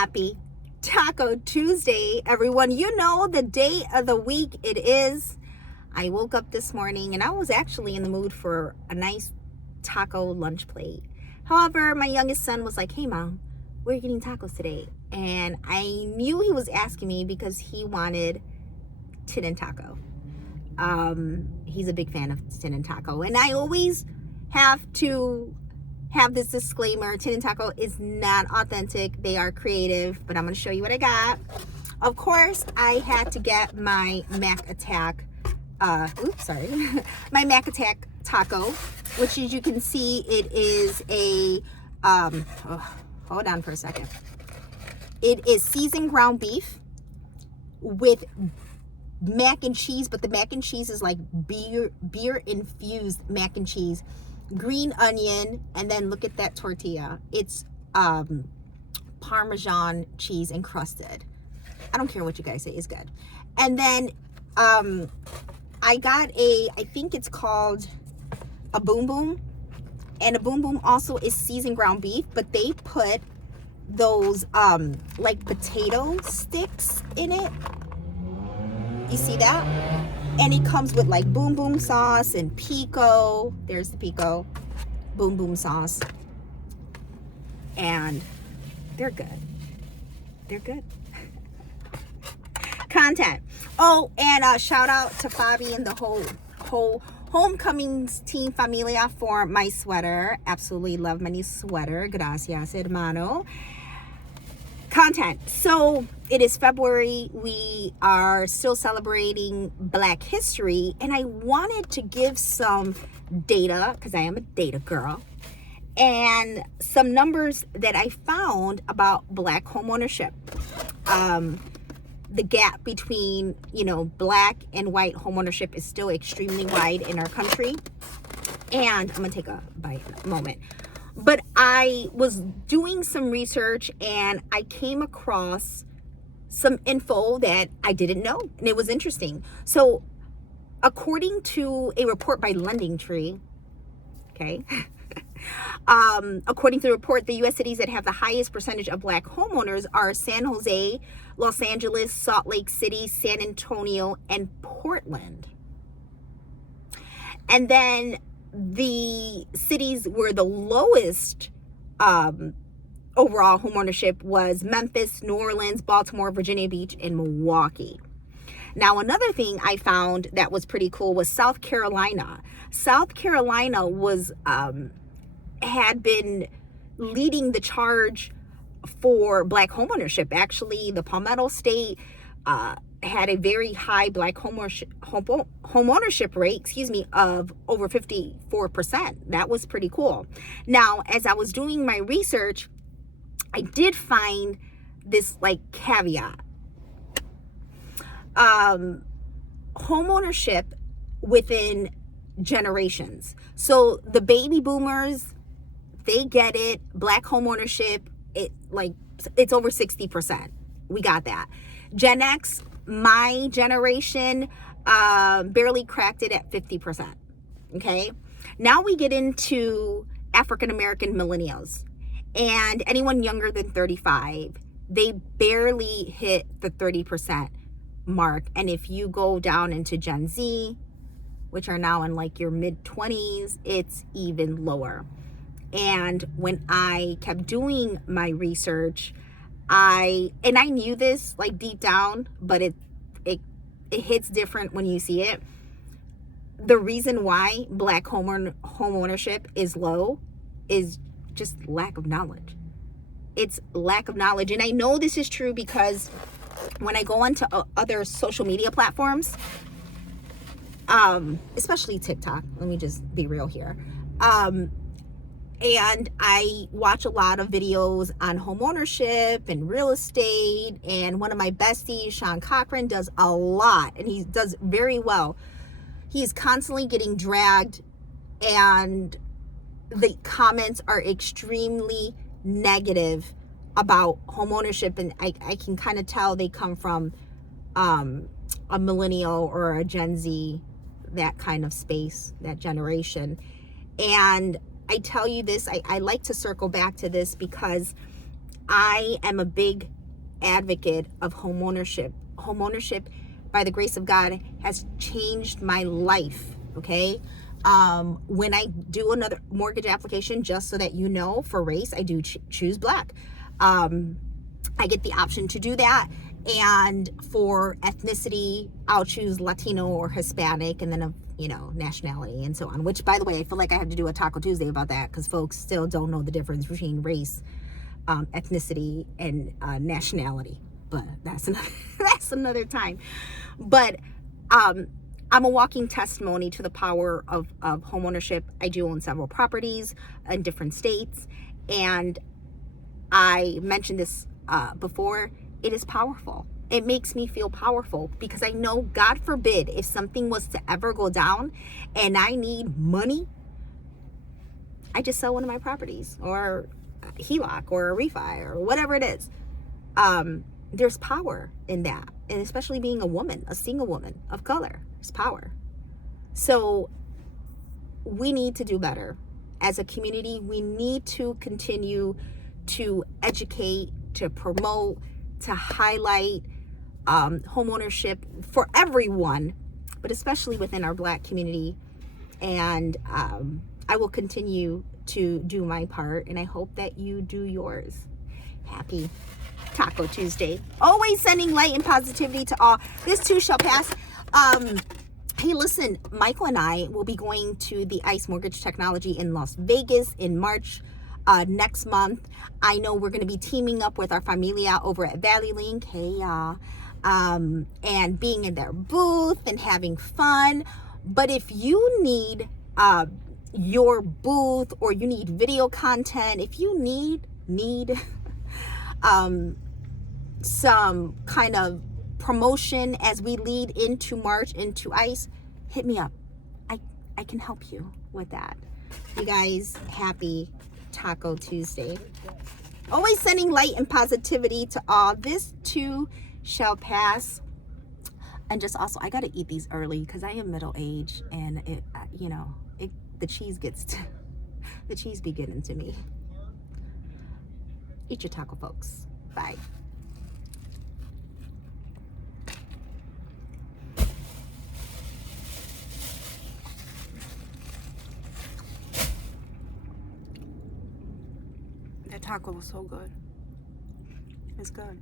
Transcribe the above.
Happy Taco Tuesday, everyone. You know the day of the week it is. I woke up this morning and I was actually in the mood for a nice taco lunch plate. However, my youngest son was like, "Hey mom, we're getting tacos today." And I knew he was asking me because he wanted tin and taco. He's a big fan of tin and taco. And I always have to have this disclaimer: tin and taco is not authentic. They are creative, but I'm going to show you what I got. Of course, I had to get my Mac Attack, my Mac Attack taco, which, as you can see, it is a, hold on for a second. It is seasoned ground beef with mac and cheese, but the mac and cheese is like beer infused mac and cheese, green onion, and then look at that tortilla. It's Parmesan cheese encrusted. I don't care what you guys say, it's good. And then I got I think it's called a Boom Boom, and a Boom Boom also is seasoned ground beef, but they put those like potato sticks in it. You see that? And it comes with like Boom Boom sauce and pico. There's the pico. Boom Boom sauce. And they're good. They're good. Content. Oh, and shout out to Fabi and the whole Homecomings team Familia for my sweater. Absolutely love my new sweater. Gracias, hermano. Content. So it is February. We are still celebrating Black History, and I wanted to give some data because I am a data girl, and some numbers that I found about Black homeownership. The gap between, Black and white homeownership is still extremely wide in our country. And I'm gonna take a moment. But I was doing some research and I came across some info that I didn't know, and it was interesting. So according to a report by LendingTree, okay, according to the report, the U.S. cities that have the highest percentage of Black homeowners are San Jose, Los Angeles, Salt Lake City, San Antonio, and Portland. And then the cities where the lowest overall homeownership was Memphis, New Orleans, Baltimore, Virginia Beach, and Milwaukee. Now, another thing I found that was pretty cool was South Carolina. South Carolina was had been leading the charge for Black homeownership. Actually, the Palmetto State had a very high Black homeownership rate, of over 54%. That was pretty cool. Now, as I was doing my research, I did find this caveat. Homeownership within generations. So the baby boomers, they get it. Black homeownership, it's over 60%. We got that. Gen X, my generation, barely cracked it at 50%. Okay. Now we get into African American millennials, and anyone younger than 35, they barely hit the 30% mark. And if you go down into Gen Z, which are now in your mid 20s, it's even lower. And when I kept doing my research, I knew this deep down, but it hits different when you see it. The reason why Black homeownership is low is just lack of knowledge. It's lack of knowledge. And I know this is true because when I go onto other social media platforms, especially TikTok, let me just be real here, and I watch a lot of videos on homeownership and real estate. And one of my besties, Sean Cochran, does a lot, and he does very well. He's constantly getting dragged, and the comments are extremely negative about homeownership. And I can kind of tell they come from a millennial or a Gen Z, that kind of space, that generation. And I tell you this, I like to circle back to this because I am a big advocate of homeownership. Homeownership, by the grace of God, has changed my life. Okay. When I do another mortgage application, just so that you know, for race, I do choose black. I get the option to do that. And for ethnicity, I'll choose Latino or Hispanic, and then nationality and so on. Which, by the way, I feel like I have to do a Taco Tuesday about that, because folks still don't know the difference between race, ethnicity, and nationality. But that's another time. But I'm a walking testimony to the power of homeownership. I do own several properties in different states, and I mentioned this before. It is powerful. It makes me feel powerful, because I know, God forbid, if something was to ever go down and I need money, I just sell one of my properties, or a HELOC, or a refi, or whatever it is. There's power in that. And especially being a woman, a single woman of color, there's power. So we need to do better. As a community, we need to continue to educate, to promote, to highlight homeownership for everyone, but especially within our Black community. And I will continue to do my part, and I hope that you do yours. Happy Taco Tuesday. Always sending light and positivity to all. This too shall pass. Hey, listen, Michael and I will be going to the ICE Mortgage Technology in Las Vegas in March next month. I know we're going to be teaming up with our familia over at Valley Link. Hey, y'all. And being in their booth and having fun. But if you need your booth, or you need video content, if you need some kind of promotion as we lead into March, into ICE, hit me up. I can help you with that. You guys, happy Taco Tuesday. Always sending light and positivity to all. This too shall pass. And just also, I got to eat these early, because I am middle aged, and the cheese the cheese be getting to me. Eat your taco, folks. Bye. That taco was so good. It's good.